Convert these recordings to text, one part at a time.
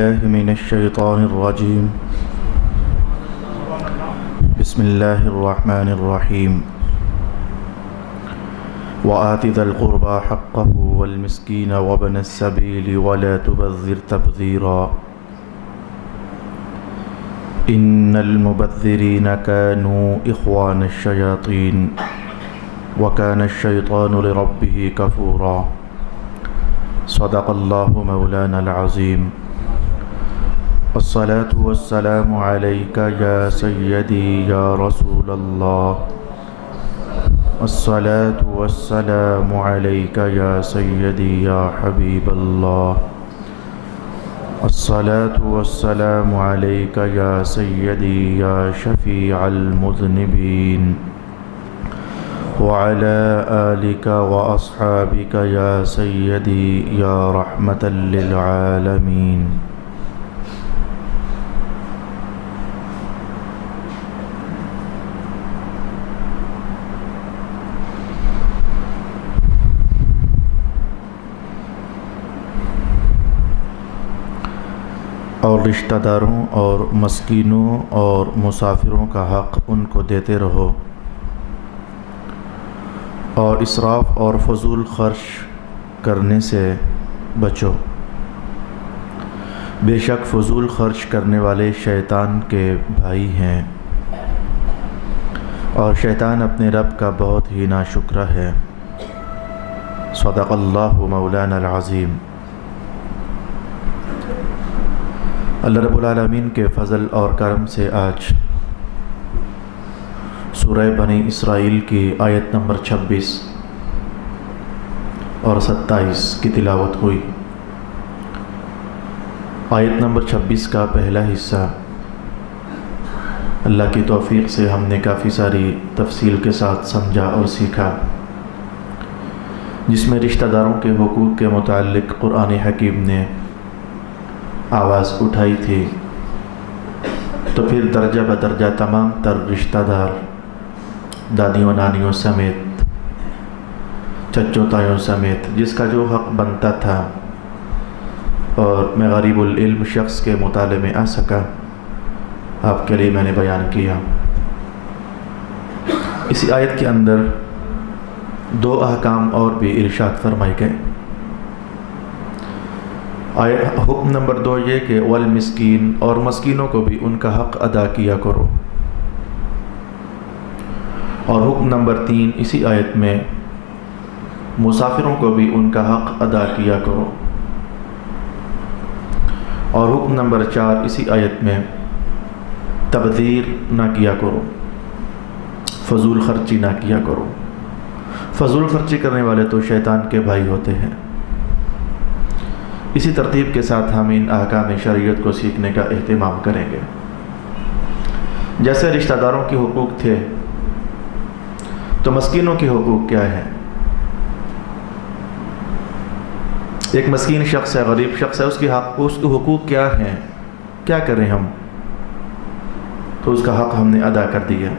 الله من الشيطان الرجيم. بسم الله الرحمن الرحيم. وآت ذا القربى حقه والمسكين وابن السبيل ولا تبذر تبذيرا إن المبذرين كانوا إخوان الشياطين وكان الشيطان لربه كفورا. صدق الله مولانا العظيم. الصلاة والسلام عليك يا سيدي يا رسول الله. الصلاة والسلام عليك يا سيدي يا حبيب الله. الصلاة والسلام عليك يا سيدي يا شفيع المذنبين وعلى آلك وأصحابك يا سيدي يا رحمة للعالمين. اور رشتہ داروں اور مسکینوں اور مسافروں کا حق ان کو دیتے رہو، اور اسراف اور فضول خرچ کرنے سے بچو، بے شک فضول خرچ کرنے والے شیطان کے بھائی ہیں، اور شیطان اپنے رب کا بہت ہی ناشکرا ہے۔ صدق اللہ مولانا العظیم۔ اللہ رب العالمین کے فضل اور کرم سے آج سورہ بنی اسرائیل کی آیت نمبر 26 اور 27 کی تلاوت ہوئی۔ آیت نمبر 26 کا پہلا حصہ اللہ کی توفیق سے ہم نے کافی ساری تفصیل کے ساتھ سمجھا اور سیکھا، جس میں رشتہ داروں کے حقوق کے متعلق قرآن حکیم نے آواز اٹھائی تھی، تو پھر درجہ بدرجہ تمام تر رشتہ دار، دادیوں نانیوں سمیت، چچوں تایوں سمیت، جس کا جو حق بنتا تھا اور میں غریب العلم شخص کے مطالعے میں آ سکا، آپ کے لیے میں نے بیان کیا۔ اسی آیت کے اندر دو احکام اور بھی ارشاد فرمائے گئے۔ حکم نمبر 2 یہ کہ والمسکین، اور مسکینوں کو بھی ان کا حق ادا کیا کرو، اور حکم نمبر 3 اسی آیت میں مسافروں کو بھی ان کا حق ادا کیا کرو، اور حکم نمبر 4 اسی آیت میں تبذیر نہ کیا کرو، فضول خرچی نہ کیا کرو۔ فضول خرچی کرنے والے تو شیطان کے بھائی ہوتے ہیں۔ اسی ترتیب کے ساتھ ہم ان احکام شریعت کو سیکھنے کا اہتمام کریں گے۔ جیسے رشتہ داروں کے حقوق تھے، تو مسکینوں کے حقوق کیا ہیں؟ ایک مسکین شخص ہے، غریب شخص ہے، اس کے حقوق کیا ہیں؟ کیا کریں ہم؟ تو اس کا حق ہم نے ادا کر دیا۔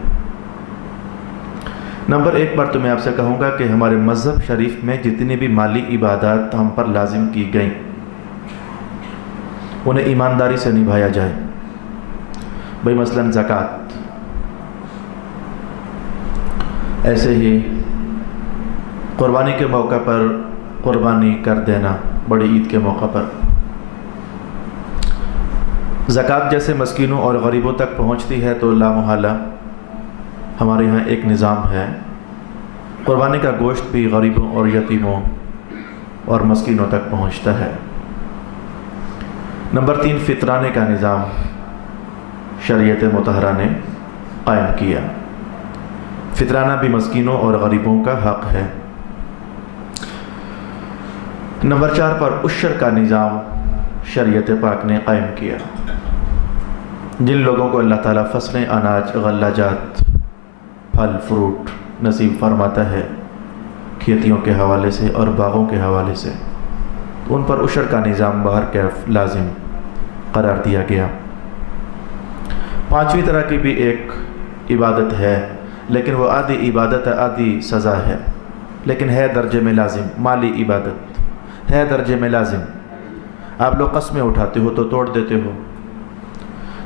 نمبر 1 پر تو میں آپ سے کہوں گا کہ ہمارے مذہب شریف میں جتنی بھی مالی عبادات ہم پر لازم کی گئیں، انہیں ایمانداری سے نبھایا جائے۔ بھئی مثلا زکوٰۃ، ایسے ہی قربانی کے موقع پر قربانی کر دینا، بڑی عید کے موقع پر زکوٰۃ جیسے مسکینوں اور غریبوں تک پہنچتی ہے، تو لامحالہ ہمارے یہاں ایک نظام ہے، قربانی کا گوشت بھی غریبوں اور یتیموں اور مسکینوں تک پہنچتا ہے۔ نمبر 3 فطرانے کا نظام شریعت مطہرہ نے قائم کیا۔ فطرانہ بھی مسکینوں اور غریبوں کا حق ہے۔ نمبر 4 پر عشر کا نظام شریعت پاک نے قائم کیا۔ جن لوگوں کو اللہ تعالیٰ فصلیں، اناج، غلہ جات، پھل فروٹ نصیب فرماتا ہے کھیتیوں کے حوالے سے اور باغوں کے حوالے سے، ان پر عشر کا نظام بہر کیف لازم قرار دیا گیا۔ 5ویں طرح کی بھی ایک عبادت ہے، لیکن وہ آدھی عبادت ہے، آدھی سزا ہے، لیکن ہے درجے میں لازم، مالی عبادت ہے درجے میں لازم۔ آپ لوگ قسمیں اٹھاتے ہو تو توڑ دیتے ہو،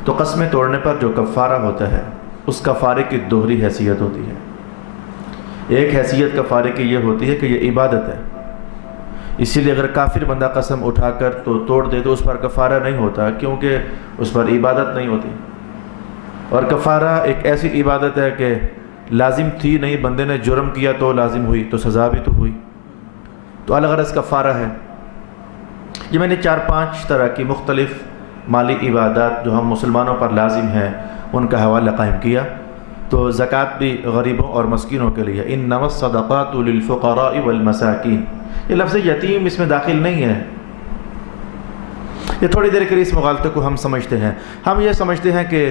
تو قسمیں توڑنے پر جو کفارہ ہوتا ہے اس کفارے کی دوہری حیثیت ہوتی ہے۔ ایک حیثیت کفارے کی یہ ہوتی ہے کہ یہ عبادت ہے، اسی لیے اگر کافر بندہ قسم اٹھا کر تو توڑ دے تو اس پر کفارہ نہیں ہوتا، کیونکہ اس پر عبادت نہیں ہوتی۔ اور کفارہ ایک ایسی عبادت ہے کہ لازم تھی نہیں، بندے نے جرم کیا تو لازم ہوئی، تو سزا بھی تو ہوئی، تو الغرض کفارہ ہے۔ یہ میں نے 4-5 طرح کی مختلف مالی عبادات جو ہم مسلمانوں پر لازم ہیں ان کا حوالہ قائم کیا۔ تو زکوٰۃ بھی غریبوں اور مسکینوں کے لیے، انما الصدقات للفقراء والمساکین، یہ لفظ یتیم اس میں داخل نہیں ہے۔ یہ تھوڑی دیر کے لیے اس مغالطے کو ہم سمجھتے ہیں، ہم یہ سمجھتے ہیں کہ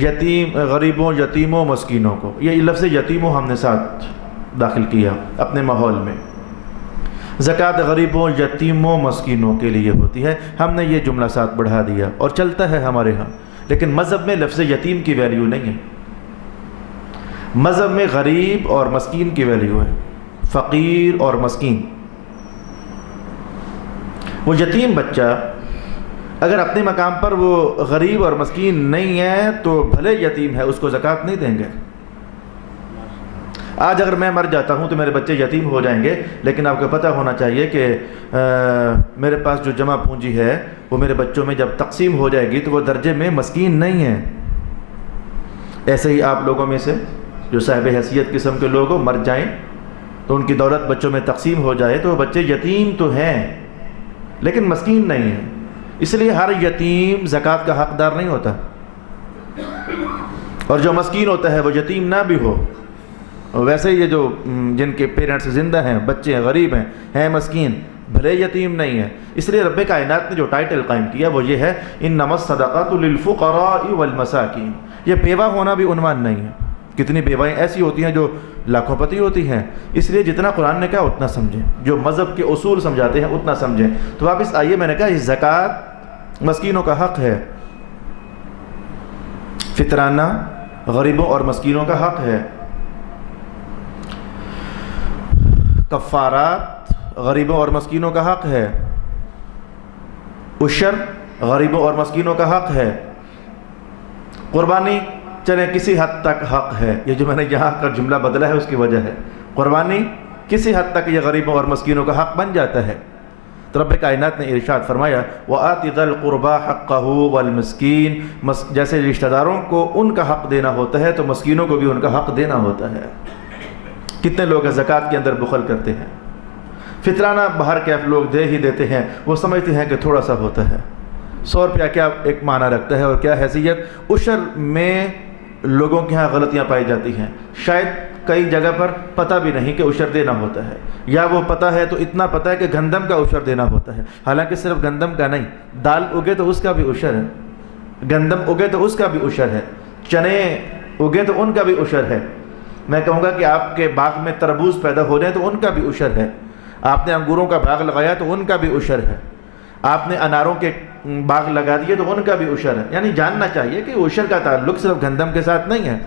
یتیم، غریبوں، یتیموں، مسکینوں کو، یہ لفظ یتیموں ہم نے ساتھ داخل کیا اپنے ماحول میں۔ زکوٰۃ غریبوں، یتیموں، مسکینوں کے لیے ہوتی ہے، ہم نے یہ جملہ ساتھ بڑھا دیا اور چلتا ہے ہمارے ہاں، لیکن مذہب میں لفظ یتیم کی ویلیو نہیں ہے۔ مذہب میں غریب اور مسکین کی ویلیو ہے، فقیر اور مسکین۔ وہ یتیم بچہ اگر اپنے مقام پر وہ غریب اور مسکین نہیں ہے تو بھلے یتیم ہے، اس کو زکوٰۃ نہیں دیں گے۔ آج اگر میں مر جاتا ہوں تو میرے بچے یتیم ہو جائیں گے، لیکن آپ کو پتہ ہونا چاہیے کہ میرے پاس جو جمع پونجی ہے وہ میرے بچوں میں جب تقسیم ہو جائے گی تو وہ درجے میں مسکین نہیں ہے۔ ایسے ہی آپ لوگوں میں سے جو صاحب حیثیت قسم کے لوگ مر جائیں تو ان کی دولت بچوں میں تقسیم ہو جائے تو وہ بچے یتیم تو ہیں لیکن مسکین نہیں ہیں۔ اس لیے ہر یتیم زکوٰۃ کا حقدار نہیں ہوتا، اور جو مسکین ہوتا ہے وہ یتیم نہ بھی ہو۔ ویسے یہ جو جن کے پیرنٹس زندہ ہیں، بچے ہیں، غریب ہیں مسکین، بھلے یتیم نہیں ہیں۔ اس لیے رب کائنات نے جو ٹائٹل قائم کیا وہ یہ ہے انما الصدقات للفقراء والمساکین۔ یہ بیوہ ہونا بھی عنوان نہیں ہے۔ کتنی بیوائیں ایسی ہوتی ہیں جو لاکھوں پتی ہوتی ہیں، اس لیے جتنا قرآن نے کہا اتنا سمجھیں، جو مذہب کے اصول سمجھاتے ہیں اتنا سمجھیں۔ تو واپس آئیے، میں نے کہا یہ زکوٰۃ مسکینوں کا حق ہے، فطرانہ غریبوں اور مسکینوں کا حق ہے، کفارات غریبوں اور مسکینوں کا حق ہے، عشر غریبوں اور مسکینوں کا حق ہے، قربانی چلے کسی حد تک حق ہے۔ یہ جو میں نے یہاں کا جملہ بدلا ہے اس کی وجہ ہے، قربانی کسی حد تک یہ غریبوں اور مسکینوں کا حق بن جاتا ہے۔ تو رب کائنات نے ارشاد فرمایا وَآتِ ذَا الْقُرْبَى حَقَّهُ وَالْمِسْكِينَ، جیسے رشتہ داروں کو ان کا حق دینا ہوتا ہے تو مسکینوں کو بھی ان کا حق دینا ہوتا ہے۔ کتنے لوگ زکوٰۃ کے اندر بخل کرتے ہیں، فطرانہ باہر کے لوگ دے ہی دیتے ہیں، وہ سمجھتے ہیں کہ تھوڑا سا ہوتا ہے۔ 100 روپیہ کیا ایک معنی رکھتا ہے اور کیا حیثیت۔ عشر میں لوگوں کے ہاں غلطیاں پائی جاتی ہیں، شاید کئی جگہ پر پتہ بھی نہیں کہ عشر دینا ہوتا ہے، یا وہ پتہ ہے تو اتنا پتہ ہے کہ گندم کا عشر دینا ہوتا ہے، حالانکہ صرف گندم کا نہیں، دال اگے تو اس کا بھی عشر ہے، گندم اگے تو اس کا بھی عشر ہے، چنے اگے تو ان کا بھی عشر ہے۔ میں کہوں گا کہ آپ کے باغ میں تربوز پیدا ہو جائیں تو ان کا بھی عشر ہے، آپ نے انگوروں کا باغ لگایا تو ان کا بھی عشر ہے، آپ نے اناروں کے باغ لگا دیے تو ان کا بھی عشر ہے۔ یعنی جاننا چاہیے کہ عشر کا تعلق صرف گندم کے ساتھ نہیں ہے۔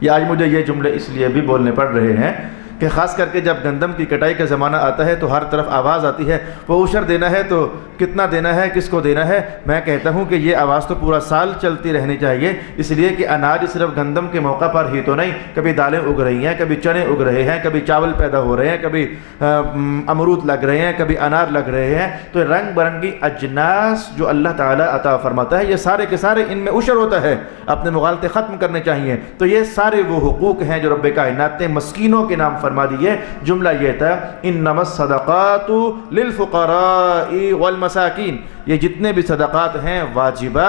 یہ آج مجھے یہ جملے اس لیے بھی بولنے پڑ رہے ہیں کہ خاص کر کے جب گندم کی کٹائی کا زمانہ آتا ہے تو ہر طرف آواز آتی ہے وہ عشر دینا ہے تو کتنا دینا ہے، کس کو دینا ہے۔ میں کہتا ہوں کہ یہ آواز تو پورا سال چلتی رہنی چاہیے، اس لیے کہ اناج صرف گندم کے موقع پر ہی تو نہیں، کبھی دالیں اگ رہی ہیں، کبھی چنے اگ رہے ہیں، کبھی چاول پیدا ہو رہے ہیں، کبھی امرود لگ رہے ہیں، کبھی انار لگ رہے ہیں، تو رنگ برنگی اجناس جو اللہ تعالیٰ عطا فرماتا ہے یہ سارے کے سارے ان میں عشر ہوتا ہے۔ اپنے مغالطے ختم کرنے چاہیے۔ تو یہ سارے وہ حقوق ہیں جو رب کائنات نے مسکینوں کے نام فرما دیے۔ جملہ یہ تھا انما الصدقات للفقراء والمساکین، یہ جتنے بھی صدقات ہیں واجبہ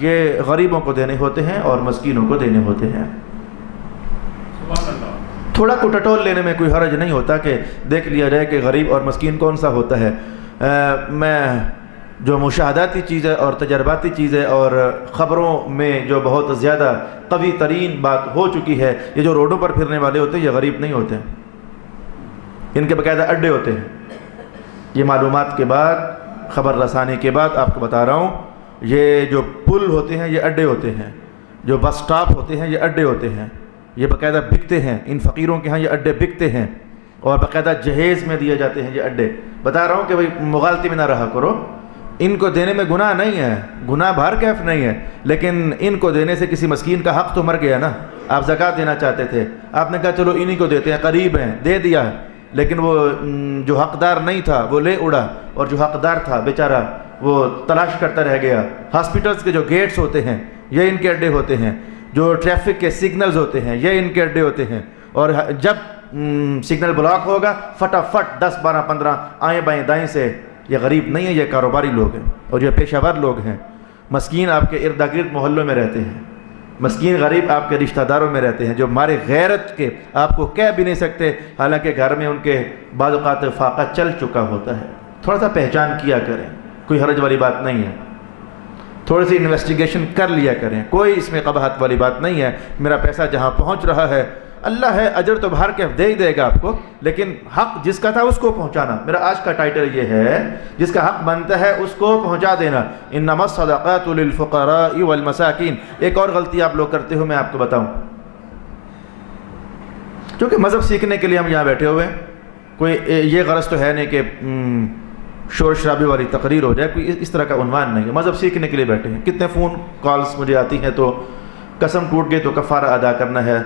یہ غریبوں کو دینے ہوتے ہیں اور مسکینوں کو دینے ہوتے ہیں۔ تھوڑا کو ٹٹول لینے میں کوئی حرج نہیں ہوتا کہ دیکھ لیا جائے کہ غریب اور مسکین کون سا ہوتا ہے۔ میں جو مشاہداتی چیزیں اور تجرباتی چیزیں اور خبروں میں جو بہت زیادہ قوی ترین بات ہو چکی ہے، یہ جو روڈوں پر پھرنے والے ہوتے ہیں یہ غریب نہیں ہوتے، ان کے باقاعدہ اڈے ہوتے ہیں۔ یہ معلومات کے بعد، خبر رسانی کے بعد آپ کو بتا رہا ہوں، یہ جو پل ہوتے ہیں یہ اڈے ہوتے ہیں، جو بس سٹاپ ہوتے ہیں یہ اڈے ہوتے ہیں، یہ باقاعدہ بکتے ہیں، ان فقیروں کے ہاں یہ اڈے بکتے ہیں اور باقاعدہ جہیز میں دیے جاتے ہیں یہ اڈے۔ بتا رہا ہوں کہ بھائی مغالطے میں نہ رہا کرو، ان کو دینے میں گناہ نہیں ہے، گناہ بھر کیف نہیں ہے، لیکن ان کو دینے سے کسی مسکین کا حق تو مر گیا نا۔ آپ زکوٰۃ دینا چاہتے تھے، آپ نے کہا چلو انہی کو دیتے ہیں، قریب ہیں، دے دیا، لیکن وہ جو حقدار نہیں تھا وہ لے اڑا، اور جو حقدار تھا بیچارہ وہ تلاش کرتا رہ گیا۔ ہاسپٹلس کے جو گیٹس ہوتے ہیں یہ ان کے اڈے ہوتے ہیں، جو ٹریفک کے سگنلز ہوتے ہیں یہ ان کے اڈے ہوتے ہیں، اور جب سگنل بلاک ہوگا فٹافٹ 10 12 15 آئیں بائیں دائیں سے۔ یہ غریب نہیں ہے، یہ کاروباری لوگ ہیں اور یہ پیشہ ور لوگ ہیں۔ مسکین آپ کے ارد گرد محلوں میں رہتے ہیں، مسکین غریب آپ کے رشتہ داروں میں رہتے ہیں، جو مارے غیرت کے آپ کو کہہ بھی نہیں سکتے، حالانکہ گھر میں ان کے بعض اوقات فاقہ چل چکا ہوتا ہے۔ تھوڑا سا پہچان کیا کریں، کوئی حرج والی بات نہیں ہے، تھوڑی سی انویسٹیگیشن کر لیا کریں، کوئی اس میں قباحت والی بات نہیں ہے۔ میرا پیسہ جہاں پہنچ رہا ہے اللہ ہے، اجر تو بھر کے دے ہی دے گا آپ کو، لیکن حق جس کا تھا اس کو پہنچانا۔ میرا آج کا ٹائٹل یہ ہے، جس کا حق بنتا ہے اس کو پہنچا دینا۔ انما الصدقات للفقراء والمساکین۔ ایک اور غلطی آپ لوگ کرتے ہو، میں آپ کو بتاؤں، کیونکہ مذہب سیکھنے کے لیے ہم یہاں بیٹھے ہوئے ہیں، کوئی یہ غرض تو ہے نہیں کہ شور شرابے والی تقریر ہو جائے، کوئی اس طرح کا عنوان نہیں ہے، مذہب سیکھنے کے لیے بیٹھے ہیں۔ کتنے فون کالز مجھے آتی ہیں، تو قسم ٹوٹ گئی تو کفارہ ادا کرنا ہے،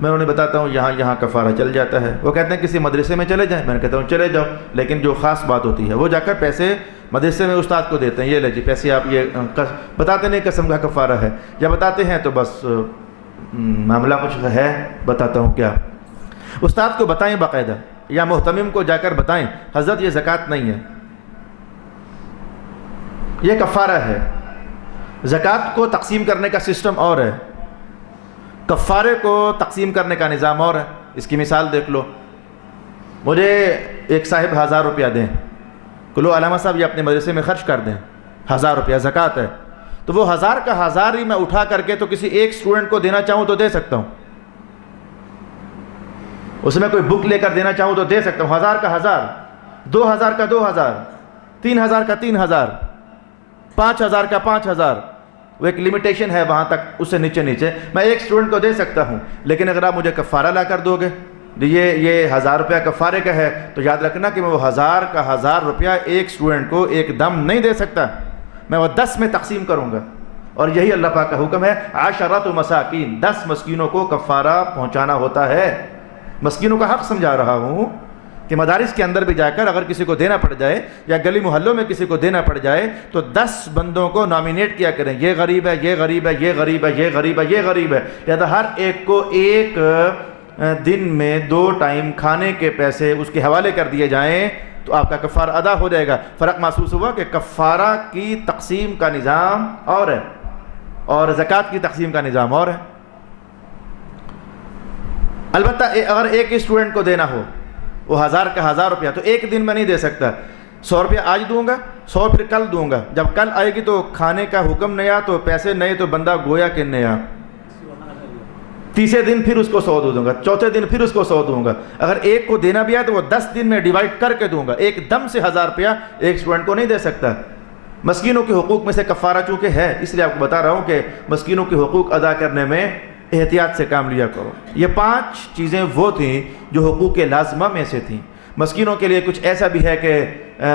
میں انہیں بتاتا ہوں یہاں کفارہ چل جاتا ہے۔ وہ کہتے ہیں کسی مدرسے میں چلے جائیں، میں کہتا ہوں چلے جاؤ، لیکن جو خاص بات ہوتی ہے وہ جا کر پیسے مدرسے میں استاد کو دیتے ہیں، یہ لے جی پیسے آپ، یہ بتاتے نہیں قسم کا کفارہ ہے، یا بتاتے ہیں تو بس معاملہ کچھ ہے، بتاتا ہوں کیا۔ استاد کو بتائیں باقاعدہ، یا محتمم کو جا کر بتائیں حضرت یہ زکوٰۃ نہیں ہے، یہ کفارہ ہے۔ زکوٰۃ کو تقسیم کرنے کا سسٹم اور ہے، کفارے کو تقسیم کرنے کا نظام اور ہے۔ اس کی مثال دیکھ لو، مجھے ایک صاحب 1000 روپیہ دیں، کلو علامہ صاحب یہ اپنے مدرسے میں خرچ کر دیں، 1000 روپیہ زکوٰۃ ہے، تو وہ 1000 کا 1000 ہی میں اٹھا کر کے تو کسی ایک اسٹوڈنٹ کو دینا چاہوں تو دے سکتا ہوں، اس میں کوئی بک لے کر دینا چاہوں تو دے سکتا ہوں، 1000 کا 1000، 2000 کا 2000، 3000 کا 3000، 5000 کا 5000، وہ ایک لمیٹیشن ہے وہاں تک، اس سے نیچے میں ایک اسٹوڈنٹ کو دے سکتا ہوں۔ لیکن اگر آپ مجھے کفارہ لا کر دو گے، یہ 1000 روپیہ کفارے کا ہے، تو یاد رکھنا کہ میں وہ 1000 کا 1000 روپیہ ایک اسٹوڈنٹ کو ایک دم نہیں دے سکتا، میں وہ 10 میں تقسیم کروں گا، اور یہی اللہ پاک کا حکم ہے، عشرۃ مساکین، 10 مسکینوں کو کفارہ پہنچانا ہوتا ہے۔ مسکینوں کا حق سمجھا رہا ہوں کہ مدارس کے اندر بھی جا کر اگر کسی کو دینا پڑ جائے، یا گلی محلوں میں کسی کو دینا پڑ جائے، تو 10 بندوں کو نامینیٹ کیا کریں، یہ غریب ہے، یہ غریب ہے، یہ غریب ہے، یہ غریب ہے، یہ غریب ہے، لہذا ہر ایک کو ایک دن میں 2 ٹائم کھانے کے پیسے اس کے حوالے کر دیے جائیں، تو آپ کا کفارہ ادا ہو جائے گا۔ فرق محسوس ہوا کہ کفارہ کی تقسیم کا نظام اور ہے، اور زکوٰۃ کی تقسیم کا نظام اور ہے۔ البتہ اگر ایک اسٹوڈنٹ کو دینا ہو، وہ 1000 کا 1000 روپیہ، تو ایک دن میں نہیں دے سکتا، 100 روپیہ آج دوں گا، 100 پھر کل دوں گا، جب کل آئے گی تو کھانے کا حکم نیا، تو پیسے نئے، تو بندہ گویا کہ نیا، تیسرے دن پھر اس کو 100 دوں گا، چوتھے دن پھر اس کو 100 دوں گا۔ اگر ایک کو دینا بھی ہے تو وہ 10 دن میں ڈیوائڈ کر کے دوں گا، ایک دم سے 1000 روپیہ ایک اسٹوڈنٹ کو نہیں دے سکتا۔ مسکینوں کے حقوق میں سے کفارہ چونکہ ہے، اس لیے آپ کو بتا رہا ہوں کہ مسکینوں کے حقوق ادا کرنے میں احتیاط سے کام لیا کرو۔ یہ 5 چیزیں وہ تھیں جو حقوق لازمہ میں سے تھیں۔ مسکینوں کے لیے کچھ ایسا بھی ہے کہ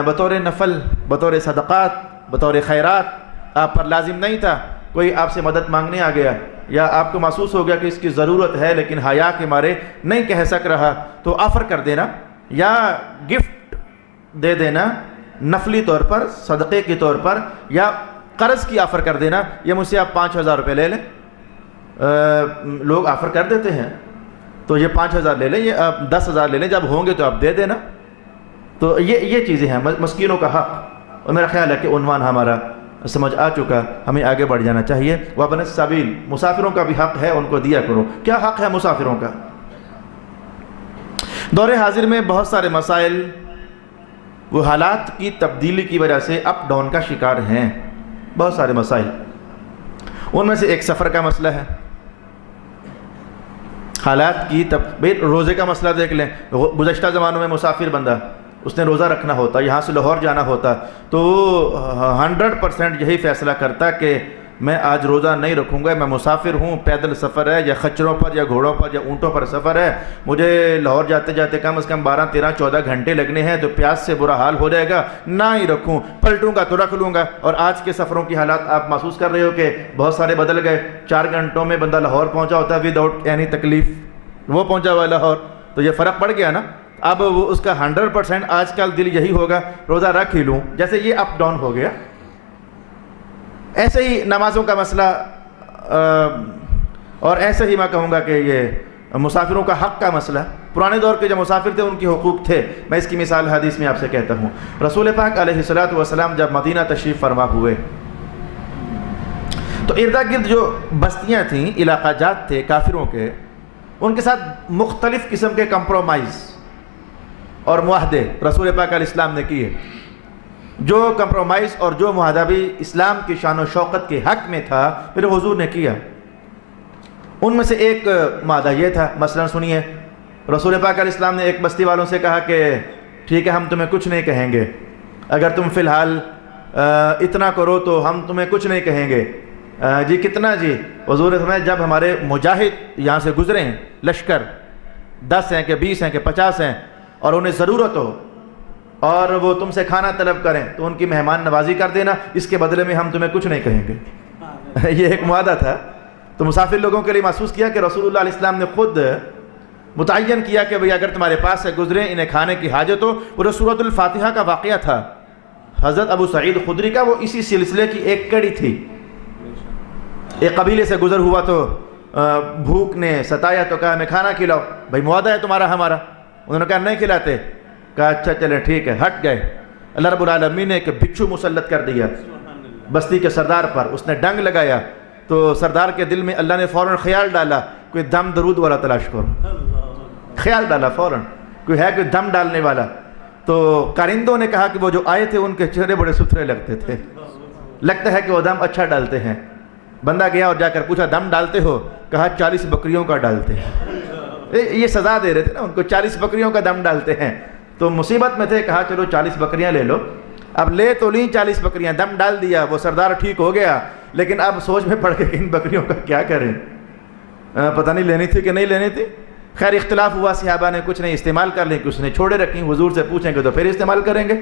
بطور نفل، بطور صدقات، بطور خیرات آپ پر لازم نہیں تھا، کوئی آپ سے مدد مانگنے آ گیا، یا آپ کو محسوس ہو گیا کہ اس کی ضرورت ہے لیکن حیا کے مارے نہیں کہہ سک رہا، تو آفر کر دینا یا گفٹ دے دینا، نفلی طور پر، صدقے کے طور پر، یا قرض کی آفر کر دینا، یہ مجھ سے آپ 5000 روپے لے لیں۔ لوگ آفر کر دیتے ہیں، تو یہ 5000 لے لیں، یہ آپ 10000 لے لیں، جب ہوں گے تو آپ دے دینا۔ تو یہ چیزیں ہیں مسکینوں کا حق، اور میرا خیال ہے کہ عنوان ہمارا سمجھ آ چکا، ہمیں آگے بڑھ جانا چاہیے۔ وابن السبیل، مسافروں کا بھی حق ہے، ان کو دیا کرو۔ کیا حق ہے مسافروں کا؟ دور حاضر میں بہت سارے مسائل وہ حالات کی تبدیلی کی وجہ سے اپ ڈاؤن کا شکار ہیں، بہت سارے مسائل، ان میں سے ایک سفر کا مسئلہ ہے۔ حالات کی روزے کا مسئلہ دیکھ لیں، گزشتہ زمانوں میں مسافر بندہ، اس نے روزہ رکھنا ہوتا، یہاں سے لاہور جانا ہوتا، تو 100% یہی فیصلہ کرتا کہ میں آج روزہ نہیں رکھوں گا، میں مسافر ہوں، پیدل سفر ہے یا خچروں پر یا گھوڑوں پر یا اونٹوں پر سفر ہے، مجھے لاہور جاتے جاتے کم از کم 12 13 14 گھنٹے لگنے ہیں، تو پیاس سے برا حال ہو جائے گا، نہ ہی رکھوں، پلٹوں گا تو رکھ لوں گا۔ اور آج کے سفروں کی حالات آپ محسوس کر رہے ہو کہ بہت سارے بدل گئے، 4 گھنٹوں میں بندہ لاہور پہنچا ہوتا ہے وداؤٹ اینی تکلیف، وہ پہنچا ہوا لاہور، تو یہ فرق پڑ گیا نا۔ اب وہ اس کا 100% آج کل دل یہی ہوگا روزہ رکھ ہی لوں، جیسے یہ اپ ڈاؤن ہو گیا۔ ایسے ہی نمازوں کا مسئلہ، اور ایسے ہی میں کہوں گا کہ یہ مسافروں کا حق کا مسئلہ، پرانے دور کے جو مسافر تھے ان کے حقوق تھے۔ میں اس کی مثال حدیث میں آپ سے کہتا ہوں۔ رسول پاک علیہ الصلوۃ والسلام جب مدینہ تشریف فرما ہوئے تو ارد گرد جو بستیاں تھیں، علاقہ جات تھے کافروں کے، ان کے ساتھ مختلف قسم کے کمپرومائز اور معاہدے رسول پاک علیہ السلام نے کیے۔ جو کمپرومائز اور جو معاہدہ بھی اسلام کی شان و شوکت کے حق میں تھا، پھر حضور نے کیا۔ ان میں سے ایک معاہدہ یہ تھا، مثلا سنیے، رسول پاک علیہ السلام نے ایک بستی والوں سے کہا کہ ٹھیک ہے ہم تمہیں کچھ نہیں کہیں گے، اگر تم فی الحال اتنا کرو تو ہم تمہیں کچھ نہیں کہیں گے۔ جی کتنا؟ جی حضور نے فرمایا جب ہمارے مجاہد یہاں سے گزرے ہیں، لشکر 10 ہیں کہ 20 ہیں کہ 50 ہیں، اور انہیں ضرورت ہو اور وہ تم سے کھانا طلب کریں تو ان کی مہمان نوازی کر دینا، اس کے بدلے میں ہم تمہیں کچھ نہیں کہیں گے۔ یہ ایک معاہدہ تھا۔ تو مسافر لوگوں کے لیے محسوس کیا کہ رسول اللہ علیہ السلام نے خود متعین کیا کہ بھئی اگر تمہارے پاس سے گزرے انہیں کھانے کی حاجت ہو۔ وہ سورۃ الفاتحہ کا واقعہ تھا حضرت ابو سعید خدری کا، وہ اسی سلسلے کی ایک کڑی تھی۔ ایک قبیلے سے گزر ہوا تو بھوک نے ستایا تو کہا ہمیں کھانا کھلاؤ، بھئی معاہدہ ہے تمہارا ہمارا۔ انہوں نے کہا نہیں کھلاتے، کہا اچھا چلیں ٹھیک ہے، ہٹ گئے۔ اللہ رب العالمین نے ایک بچھو مسلط کر دیا بستی کے سردار پر، اس نے ڈنگ لگایا تو سردار کے دل میں اللہ نے فوراً خیال ڈالا کوئی دم درود والا تلاش کرو، خیال ڈالا فوراً کوئی ہے کوئی دم ڈالنے والا۔ تو کارندوں نے کہا کہ وہ جو آئے تھے ان کے چہرے بڑے ستھرے لگتے تھے، لگتا ہے کہ وہ دم اچھا ڈالتے ہیں۔ بندہ گیا اور جا کر پوچھا دم ڈالتے ہو؟ کہا 40 بکریوں کا ڈالتے ہیں۔ یہ سزا دے رہے تھے نا ان کو، 40 بکریوں کا دم ڈالتے ہیں۔ تو مصیبت میں تھے، کہا چلو 40 بکریاں لے لو۔ اب لے تو لیں 40 بکریاں، دم ڈال دیا، وہ سردار ٹھیک ہو گیا، لیکن اب سوچ میں پڑ کے کہ ان بکریوں کا کیا کریں، پتہ نہیں لینی تھی کہ نہیں لینی تھی۔ خیر اختلاف ہوا، صحابہ نے کچھ نہیں استعمال کر لیں، کچھ نے چھوڑے رکھیں، حضور سے پوچھیں گے تو پھر استعمال کریں گے۔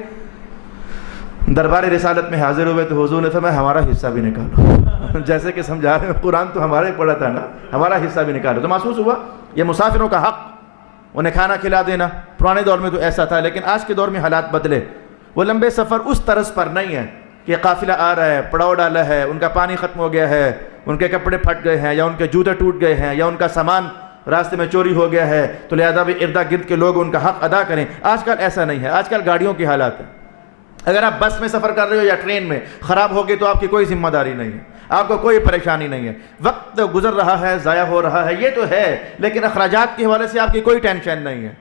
دربار رسالت میں حاضر ہوئے تو حضور نے فرمایا ہمارا حصہ بھی نکالو، جیسے کہ سمجھا رہے ہیں قرآن تو ہمارے پڑھا تھا نا، ہمارا حصہ بھی نکالو۔ تو محسوس ہوا یہ مسافروں کا حق، انہیں کھانا کھلا دینا۔ پرانے دور میں تو ایسا تھا، لیکن آج کے دور میں حالات بدلے۔ وہ لمبے سفر اس طرز پر نہیں ہے کہ قافلہ آ رہا ہے، پڑاؤ ڈالا ہے، ان کا پانی ختم ہو گیا ہے، ان کے کپڑے پھٹ گئے ہیں، یا ان کے جوتے ٹوٹ گئے ہیں، یا ان کا سامان راستے میں چوری ہو گیا ہے، تو لہذا بھی ارد گرد کے لوگ ان کا حق ادا کریں۔ آج کل ایسا نہیں ہے، آج کل گاڑیوں کی حالات ہے۔ اگر آپ بس میں سفر کر رہے ہو یا ٹرین میں، خراب ہو گئی تو آپ کی کوئی ذمہ داری نہیں ہے، آپ کو کوئی پریشانی نہیں ہے۔ وقت گزر رہا ہے، ضائع ہو رہا ہے، یہ تو ہے، لیکن اخراجات کے حوالے سے آپ کی کوئی ٹینشن نہیں ہے۔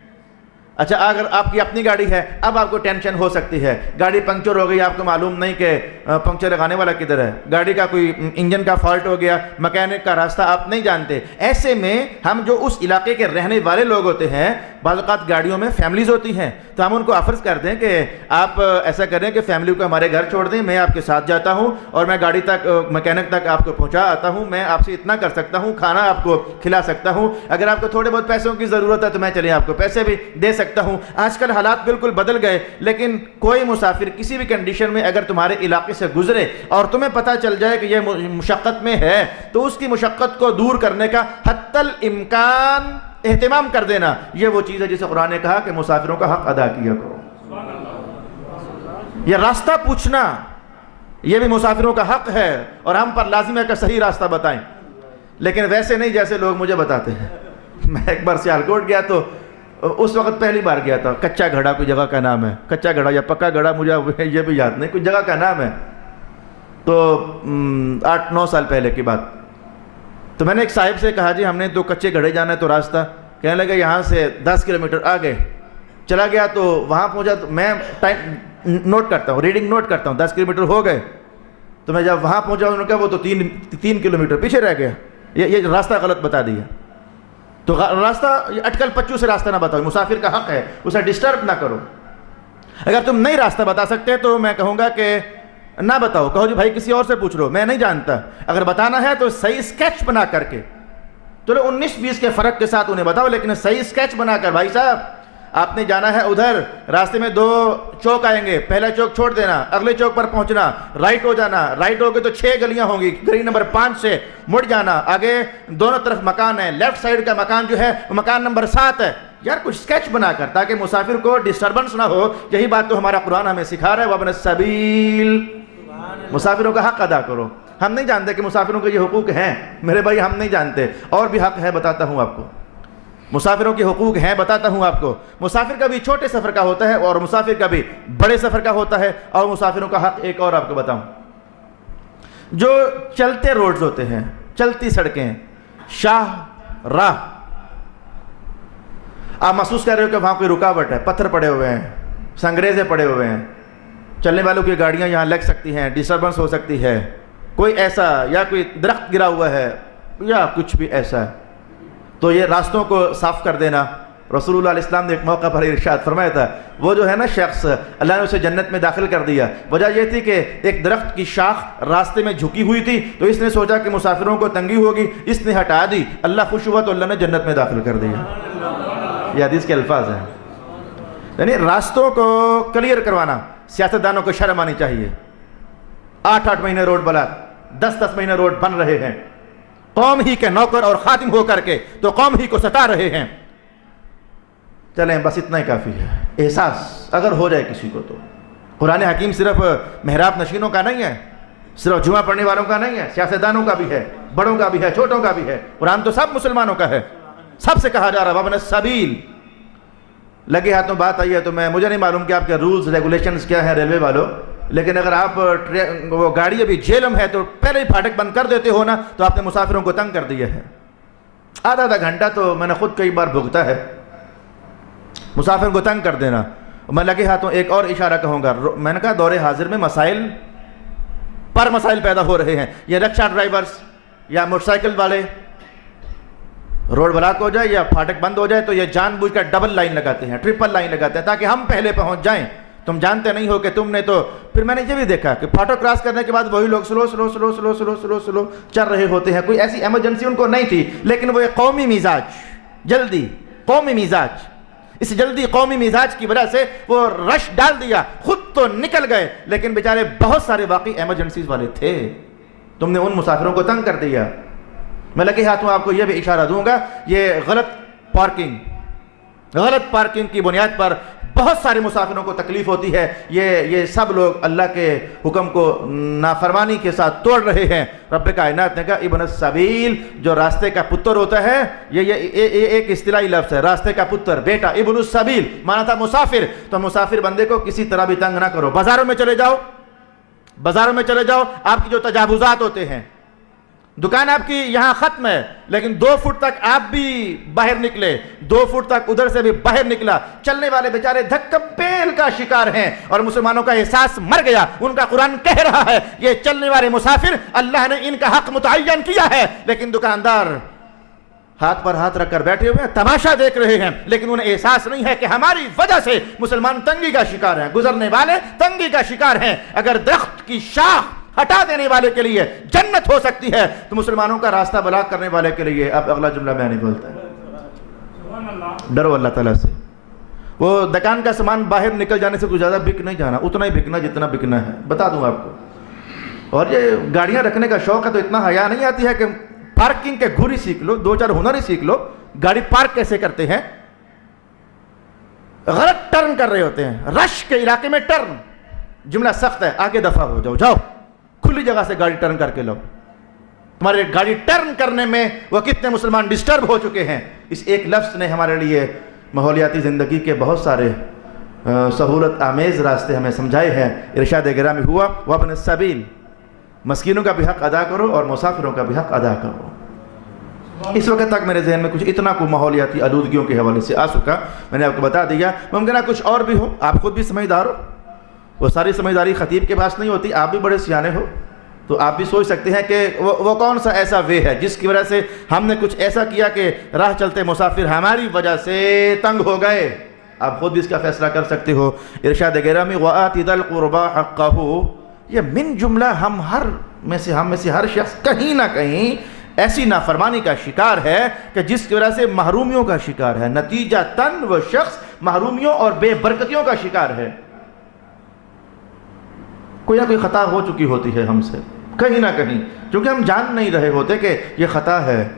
اچھا اگر آپ کی اپنی گاڑی ہے، اب آپ کو ٹینشن ہو سکتی ہے، گاڑی پنکچر ہو گئی، آپ کو معلوم نہیں کہ پنکچر لگانے والا کدھر ہے، گاڑی کا کوئی انجن کا فالٹ ہو گیا، مکینک کا راستہ آپ نہیں جانتے۔ ایسے میں ہم جو اس علاقے کے رہنے والے لوگ ہوتے ہیں، بعض اوقات گاڑیوں میں فیملیز ہوتی ہیں، تو ہم ان کو آفرز کرتے ہیں کہ آپ ایسا کریں کہ فیملی کو ہمارے گھر چھوڑ دیں، میں آپ کے ساتھ جاتا ہوں اور میں گاڑی تک مکینک تک آپ کو پہنچا آتا ہوں، میں آپ سے اتنا کر سکتا ہوں، کھانا آپ کو کھلا سکتا ہوں، اگر آپ کو تھوڑے بہت پیسوں کی ضرورت ہے تو میں چلے آپ کو پیسے بھی دے سکتا ہوں۔ آج کل حالات بالکل بدل گئے، لیکن کوئی مسافر کسی بھی کنڈیشن میں اگر تمہارے علاقے سے گزرے اور تمہیں پتہ چل جائے کہ یہ مشقت میں ہے، تو اس کی مشقت کو دور کرنے کا حتی الامکان اہتمام کر دینا، یہ وہ چیز ہے جسے قرآن نے کہا کہ مسافروں کا حق ادا کیا کرو۔ یہ راستہ پوچھنا یہ بھی مسافروں کا حق ہے، اور ہم پر لازم ہے کہ صحیح راستہ بتائیں، لیکن ویسے نہیں جیسے لوگ مجھے بتاتے ہیں۔ میں ایک بار سیالکوٹ گیا تو اس وقت پہلی بار گیا تھا، کچا گھڑا کوئی جگہ کا نام ہے، کچا گھڑا یا پکا گھڑا مجھے یہ بھی یاد نہیں، کوئی جگہ کا نام ہے، تو 8-9 سال پہلے کی بات۔ تو میں نے ایک صاحب سے کہا جی ہم نے 2 کچے گھڑے جانا ہے تو راستہ، کہنے لگے یہاں سے 10 کلومیٹر آگے۔ چلا گیا تو وہاں پہنچا تو میں ٹائم نوٹ کرتا ہوں، ریڈنگ نوٹ کرتا ہوں، 10 کلومیٹر ہو گئے، تو میں جب وہاں پہنچا انہوں نے کہا وہ تو 3 کلومیٹر پیچھے رہ گیا، یہ راستہ غلط بتا دیا۔ تو راستہ اٹکل پچو سے راستہ نہ بتاؤ، مسافر کا حق ہے، اسے ڈسٹرب نہ کرو۔ اگر تم نہیں راستہ بتا سکتے تو میں کہوں گا کہ نہ بتاؤ، کہو جی بھائی کسی اور سے پوچھ لو، میں نہیں جانتا. اگر بتانا ہے تو صحیح اسکیچ بنا کر کے، چلو 19-20 کے فرق کے ساتھ انہیں بتاؤ، لیکن صحیح اسکیچ بنا کر، بھائی صاحب آپ نے جانا ہے ادھر، راستے میں 2 چوک آئیں گے، پہلا چوک چھوڑ دینا، اگلے چوک پر پہنچنا، رائٹ ہو جانا، رائٹ ہو گئے تو 6 گلیاں ہوں گی، گلی نمبر 5 سے مڑ جانا، آگے دونوں طرف مکان ہے، لیفٹ سائڈ کا مکان جو ہے وہ مکان نمبر 7 ہے. یار کچھ اسکیچ بنا کر، تاکہ مسافر کو ڈسٹربنس نہ ہو. یہی بات تو ہمارا قرآن ہمیں سکھا رہا ہے، وابن السبیل، مسافروں کا حق ادا کرو. ہم نہیں جانتے کہ مسافروں کے یہ حقوق ہیں میرے بھائی، ہم نہیں جانتے. اور بھی حق ہے، بتاتا ہوں آپ کو. مسافروں کے حقوق ہیں، بتاتا ہوں آپ کو. مسافر کا بھی چھوٹے سفر کا ہوتا ہے اور مسافر کا بھی بڑے سفر کا ہوتا ہے. اور مسافروں کا حق ایک اور آپ کو بتاؤں. جو چلتے روڈز ہوتے ہیں، چلتی سڑکیں، شاہ راہ، آپ محسوس کر رہے ہو کہ وہاں کوئی رکاوٹ ہے، پتھر پڑے ہوئے ہیں، سنگریزے پڑے ہوئے ہیں، چلنے والوں کی گاڑیاں یہاں لگ سکتی ہیں، ڈسٹربنس ہو سکتی ہے، کوئی ایسا یا کوئی درخت گرا ہوا ہے یا کچھ بھی ایسا ہے، تو یہ راستوں کو صاف کر دینا. رسول اللہ علیہ السلام نے ایک موقع پر ارشاد فرمایا تھا، وہ جو ہے نا شخص، اللہ نے اسے جنت میں داخل کر دیا. وجہ یہ تھی کہ ایک درخت کی شاخ راستے میں جھکی ہوئی تھی، تو اس نے سوچا کہ مسافروں کو تنگی ہوگی، اس نے ہٹا دی، اللہ خوش ہوا تو اللہ نے جنت میں داخل کر دیا. یہ حدیث کے الفاظ ہیں. یعنی راستوں کو کلیئر کروانا. سیاستدانوں کو شرم آنی چاہیے. 8 مہینے روڈ بلاک، 10 مہینے روڈ بن رہے ہیں، قوم ہی کے نوکر اور خادم ہو کر کے تو قوم ہی کو ستا رہے ہیں. چلیں بس اتنا ہی کافی ہے. احساس اگر ہو جائے کسی کو تو قرآن حکیم صرف محراب نشینوں کا نہیں ہے، صرف جمعہ پڑھنے والوں کا نہیں ہے، سیاستدانوں کا بھی ہے، بڑوں کا بھی ہے، چھوٹوں کا بھی ہے. قرآن تو سب مسلمانوں کا ہے. سب سے کہا جا رہا ہے وابن السبیل. لگے ہاتھوں بات آئی ہے تو مجھے نہیں معلوم کہ آپ کے رولز ریگولیشنز کیا ہیں ریلوے والوں، لیکن اگر آپ وہ گاڑی ابھی جیلم ہے تو پہلے ہی پھاٹک بند کر دیتے ہو نا، تو آپ نے مسافروں کو تنگ کر دیا ہے. آدھا گھنٹہ تو میں نے خود کئی بار بھگتا ہے، مسافر کو تنگ کر دینا. میں لگے ہاتھوں ایک اور اشارہ کہوں گا. میں نے کہا دور حاضر میں مسائل پر مسائل پیدا ہو رہے ہیں. یہ رکشہ ڈرائیورز یا موٹر سائیکل والے، روڈ بلاک ہو جائے یا پھاٹک بند ہو جائے تو یہ جان بوجھ کر ڈبل لائن لگاتے ہیں، ٹرپل لائن لگاتے ہیں تاکہ ہم پہلے پہنچ جائیں. تم جانتے نہیں ہو کہ تم نے تو پھر میں نے یہ بھی دیکھا کہ پھاٹک کراس کرنے کے بعد وہی لوگ سلو چل رہے ہوتے ہیں. کوئی ایسی ایمرجنسی ان کو نہیں تھی، لیکن وہ ایک قومی مزاج، جلدی قومی مزاج، اس جلدی قومی مزاج کی وجہ سے وہ رش ڈال دیا. خود تو نکل گئے لیکن بیچارے بہت سارے باقی ایمرجنسیز والے تھے. تم نے ان مسافروں کو تنگ کر دیا. میں لگے ہاتھوں آپ کو یہ بھی اشارہ دوں گا، یہ غلط پارکنگ کی بنیاد پر بہت سارے مسافروں کو تکلیف ہوتی ہے. یہ سب لوگ اللہ کے حکم کو نافرمانی کے ساتھ توڑ رہے ہیں. رب کائنات نے کہا ابن السبیل، جو راستے کا پتر ہوتا ہے، یہ ایک اصطلاحی لفظ ہے، راستے کا پتر، بیٹا. ابن السبیل مانا تھا مسافر. تو مسافر بندے کو کسی طرح بھی تنگ نہ کرو. بازاروں میں چلے جاؤ، آپ کی جو تجاوزات ہوتے ہیں، دکان آپ کی یہاں ختم ہے لیکن 2 فٹ تک آپ بھی باہر نکلے، 2 فٹ تک ادھر سے بھی باہر نکلا. چلنے والے بیچارے دھکم پیل کا شکار ہیں اور مسلمانوں کا احساس مر گیا. ان کا قرآن کہہ رہا ہے یہ چلنے والے مسافر اللہ نے ان کا حق متعین کیا ہے، لیکن دکاندار ہاتھ پر ہاتھ رکھ کر بیٹھے ہوئے ہیں، تماشا دیکھ رہے ہیں، لیکن انہیں احساس نہیں ہے کہ ہماری وجہ سے مسلمان تنگی کا شکار ہیں، گزرنے والے تنگی کا شکار ہیں. اگر درخت کی شاخ ہٹا دینے والے کے لیے جنت ہو سکتی ہے تو مسلمانوں کا راستہ بلاک کرنے والے کے لیے. اب اگلا جملہ میں نہیں بولتا. ڈرو اللہ تعالیٰ سے. وہ دکان کا سامان باہر نکل جانے سے کچھ زیادہ بک نہیں جانا، اتنا ہی بکنا جتنا بکنا ہے. بتا دوں آپ کو. اور یہ گاڑیاں رکھنے کا شوق ہے تو اتنا حیا نہیں آتی ہے کہ پارکنگ کے گھر ہی سیکھ لو، 2-4 ہنر ہی سیکھ لو. گاڑی پارک کیسے کرتے ہیں، غلط ٹرن کر رہے ہوتے ہیں، رش کے علاقے میں ٹرن. جملہ سخت ہے، آگے دفع ہو جاؤ، کھلی جگہ سے گاڑی ٹرن کر کے لو. تمہارے گاڑی ٹرن کرنے میں وہ کتنے مسلمان ڈسٹرب ہو چکے ہیں. اس ایک لفظ نے ہمارے لیے ماحولیاتی زندگی کے بہت سارے سہولت آمیز راستے ہمیں سمجھائے ہیں. ارشاد گرامی ہوا وابن السبیل، مسکینوں کا بھی حق ادا کرو اور مسافروں کا بھی حق ادا کرو. اس وقت تک میرے ذہن میں کچھ اتنا کو ماحولیاتی آلودگیوں کے حوالے سے آ چکا، میں نے آپ کو بتا دیا. ممکنہ کچھ اور بھی ہو، آپ خود بھی سمجھدار ہو. وہ ساری سمجھداری خطیب کے پاس نہیں ہوتی. آپ بھی بڑے سیانے ہو تو آپ بھی سوچ سکتے ہیں کہ وہ کون سا ایسا وے ہے جس کی وجہ سے ہم نے کچھ ایسا کیا کہ راہ چلتے مسافر ہماری وجہ سے تنگ ہو گئے. آپ خود بھی اس کا فیصلہ کر سکتے ہو. ارشاد گرامی وآت ذی القربى حقہ، یہ من جملہ ہم میں سے ہر شخص کہیں نہ کہیں ایسی نافرمانی کا شکار ہے کہ جس کی وجہ سے محرومیوں کا شکار ہے، نتیجہ تن وہ شخص محرومیوں اور بے برکتیوں کا شکار ہے۔ کوئی نہ کوئی خطا ہو چکی ہوتی ہے ہم سے کہیں نہ کہیں، کیونکہ ہم جان نہیں رہے ہوتے کہ یہ خطا ہے،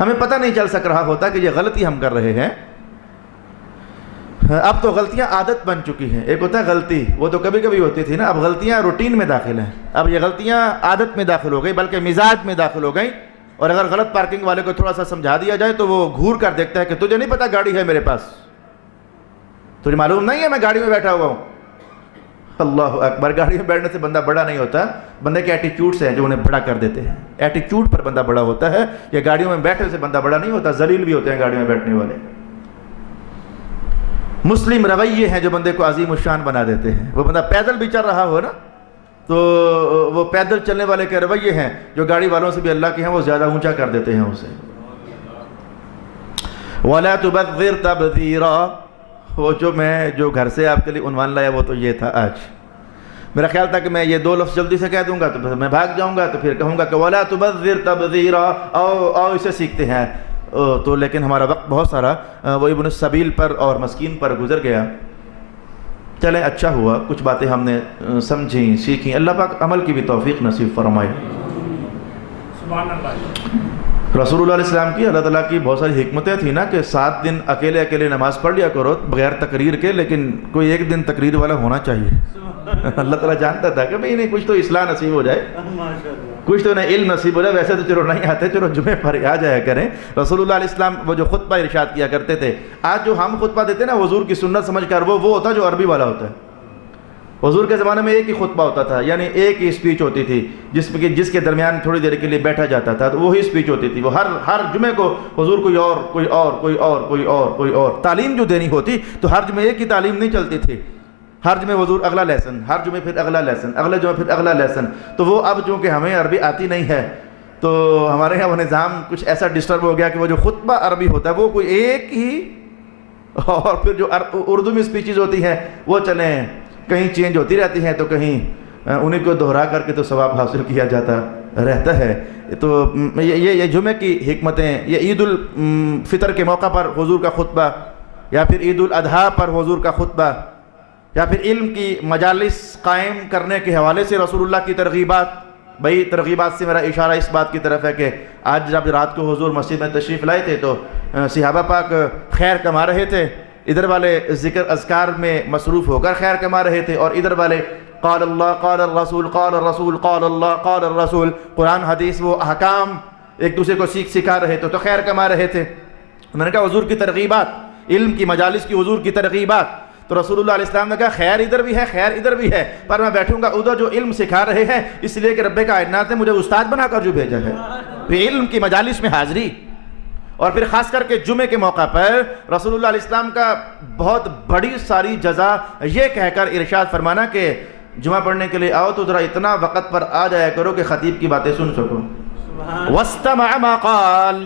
ہمیں پتہ نہیں چل سک رہا ہوتا کہ یہ غلطی ہم کر رہے ہیں۔ اب تو غلطیاں عادت بن چکی ہیں، ایک ہوتا ہے غلطی، وہ تو کبھی کبھی ہوتی تھی نا، اب غلطیاں روٹین میں داخل ہیں، اب یہ غلطیاں عادت میں داخل ہو گئی، بلکہ مزاج میں داخل ہو گئی۔ اور اگر غلط پارکنگ والے کو تھوڑا سا سمجھا دیا جائے تو وہ گھور کر دیکھتا ہے کہ تجھے نہیں پتا گاڑی ہے میرے پاس، تجھے معلوم نہیں ہے میں گاڑی میں بیٹھا ہوا ہوں۔ اللہ اکبر، گاڑی میں بیٹھنے سے بندہ بڑا نہیں ہوتا، بندے کے ایٹیچیوڈ سے ہیں جو انہیں بڑا کر دیتے ہیں، ایٹیچیوڈ پر بندہ بڑا ہوتا ہے۔ یہ گاڑیوں میں بیٹھنے سے بندہ بڑا نہیں ہوتا، ذلیل بھی ہوتے ہیں گاڑی میں بیٹھنے والے۔ مسلم رویے ہیں جو بندے کو عظیم الشان بنا دیتے ہیں۔ وہ بندہ پیدل بھی چل رہا ہو نا تو وہ پیدل چلنے والے کے رویے ہیں جو گاڑی والوں سے بھی اللہ کے ہیں، وہ زیادہ اونچا کر دیتے ہیں اسے۔ وَلَا تُبَذِّرْ تَبْذِيرًا، وہ جو گھر سے آپ کے لیے عنوان لایا وہ تو یہ تھا آج۔ میرا خیال تھا کہ میں یہ 2 لفظ جلدی سے کہہ دوں گا تو پھر میں بھاگ جاؤں گا، تو پھر کہوں گا کہ وَلَا تُبَذِّرْ تَبْذِيرًا، آؤ اسے سیکھتے ہیں، تو لیکن ہمارا وقت بہت سارا وہ ابن السبیل پر اور مسکین پر گزر گیا۔ چلیں اچھا ہوا، کچھ باتیں ہم نے سمجھیں سیکھیں، اللہ پاک عمل کی بھی توفیق نصیب فرمائے۔ سبحان اللہ۔ رسول اللہ علیہ السلام کی اللہ تعالیٰ کی بہت ساری حکمتیں تھیں نا کہ 7 دن اکیلے نماز پڑھ لیا کرو بغیر تقریر کے، لیکن کوئی ایک دن تقریر والا ہونا چاہیے۔ اللہ تعالیٰ جانتا تھا کہ بھئی نہیں کچھ تو اصلاح نصیب ہو جائے، کچھ تو انہیں علم نصیب ہو جائے، ویسے تو چلو نہیں آتے، چلو جمعے پر آ جایا کریں۔ رسول اللہ علیہ السلام وہ جو خطبہ ارشاد کیا کرتے تھے، آج جو ہم خطبہ دیتے ہیں نا حضور کی سنت سمجھ کر، وہ ہوتا جو عربی والا ہوتا ہے۔ حضور کے زمانے میں ایک ہی خطبہ ہوتا تھا، یعنی ایک ہی اسپیچ ہوتی تھی جس کے درمیان تھوڑی دیر کے لیے بیٹھا جاتا تھا، تو وہی اسپیچ ہوتی تھی۔ وہ ہر جمعے کو حضور کوئی اور تعلیم جو دینی ہوتی تو ہر جمعے ایک ہی تعلیم نہیں چلتی تھی، ہر جمعے حضور اگلا لیسن، ہر جمعے پھر اگلا لیسن، اگلے جمعے پھر اگلا لیسن۔ تو وہ اب چونکہ ہمیں عربی آتی نہیں ہے تو ہمارے یہاں وہ نظام کچھ ایسا ڈسٹرب ہو گیا کہ وہ جو خطبہ عربی ہوتا ہے وہ کوئی ایک ہی، اور پھر جو اردو میں اسپیچز ہوتی ہیں وہ چلیں کہیں چینج ہوتی رہتی ہیں، تو کہیں انہیں کو دہرا کر کے تو ثواب حاصل کیا جاتا رہتا ہے۔ تو یہ جمعے کی حکمتیں، یہ عید الفطر کے موقع پر حضور کا خطبہ، یا پھر عید الاضحیٰ پر حضور کا خطبہ، یا پھر علم کی مجالس قائم کرنے کے حوالے سے رسول اللہ کی ترغیبات۔ بھئی ترغیبات سے میرا اشارہ اس بات کی طرف ہے کہ آج جب رات کو حضور مسجد میں تشریف لائے تھے تو صحابہ پاک خیر کما رہے تھے، ادھر والے ذکر اذکار میں مصروف ہو کر خیر کما رہے تھے، اور ادھر والے قال اللہ قال الرسول قال الرسول قال اللہ قال الرسول، قرآن حدیث وہ احکام ایک دوسرے کو سکھا رہے تھے، تو خیر کما رہے تھے۔ میں نے کہا حضور کی ترغیبات، علم کی مجالس کی حضور کی ترغیبات، تو رسول اللہ علیہ السلام نے کہا خیر ادھر بھی ہے خیر ادھر بھی ہے، پر میں بیٹھوں گا ادھر جو علم سکھا رہے ہیں، اس لیے کہ رب کائنات نے مجھے استاد بنا کر جو بھیجا ہے۔ علم کی مجالس میں حاضری، اور پھر خاص کر کے جمعے کے موقع پر رسول اللہ علیہ السلام کا بہت بڑی ساری جزا یہ کہہ کر ارشاد فرمانا کہ جمعہ پڑھنے کے لیے آؤ تو ذرا اتنا وقت پر آ جایا کرو کہ خطیب کی باتیں سن سکو، واستمع ما قال،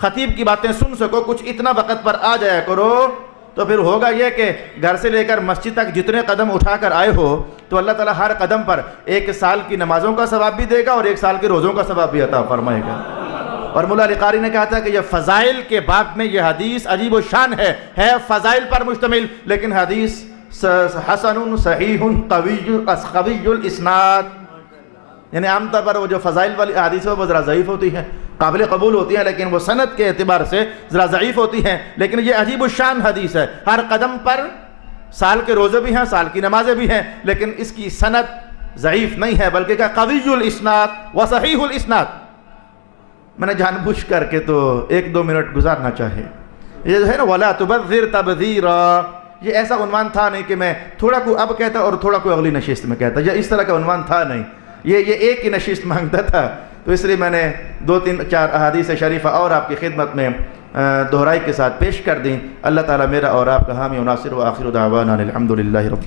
خطیب کی باتیں سن سکو، کچھ اتنا وقت پر آ جایا کرو، تو پھر ہوگا یہ کہ گھر سے لے کر مسجد تک جتنے قدم اٹھا کر آئے ہو تو اللہ تعالیٰ ہر قدم پر 1 سال کی نمازوں کا ثواب بھی دے گا اور 1 سال کے روزوں کا ثواب بھی عطا فرمائے گا۔ اور مولا علی قاری نے کہا تھا کہ یہ فضائل کے باب میں یہ حدیث عجیب و شان ہے فضائل پر مشتمل، لیکن حدیث حسن صحیح قوی الاسناد، یعنی عام طور پر وہ جو فضائل والی حدیث ہے وہ ذرا ضعیف ہوتی ہیں، قابل قبول ہوتی ہیں، لیکن وہ سند کے اعتبار سے ذرا ضعیف ہوتی ہیں، لیکن یہ عجیب الشان حدیث ہے۔ ہر قدم پر سال کے روزے بھی ہیں، سال کی نمازیں بھی ہیں، لیکن اس کی سند ضعیف نہیں ہے، بلکہ کہ قوی الاسناد و صحیح الاسناد۔ میں نے جان بوجھ کر کے تو 1-2 منٹ گزارنا چاہے، یہ جو ہے نا وَلَا تُبَذِّرْ تَبْذِيرًا، یہ ایسا عنوان تھا نہیں کہ میں تھوڑا کو اب کہتا اور تھوڑا کو اگلی نشست میں کہتا، یہ اس طرح کا عنوان تھا نہیں، یہ ایک ہی نشست مانگتا تھا، تو اس لیے میں نے 2-3-4 احادیث شریفہ اور آپ کی خدمت میں دہرائی کے ساتھ پیش کر دیں۔ اللہ تعالیٰ میرا اور آپ کا حامی و ناصر، و آخر دعوانا الحمدللہ رب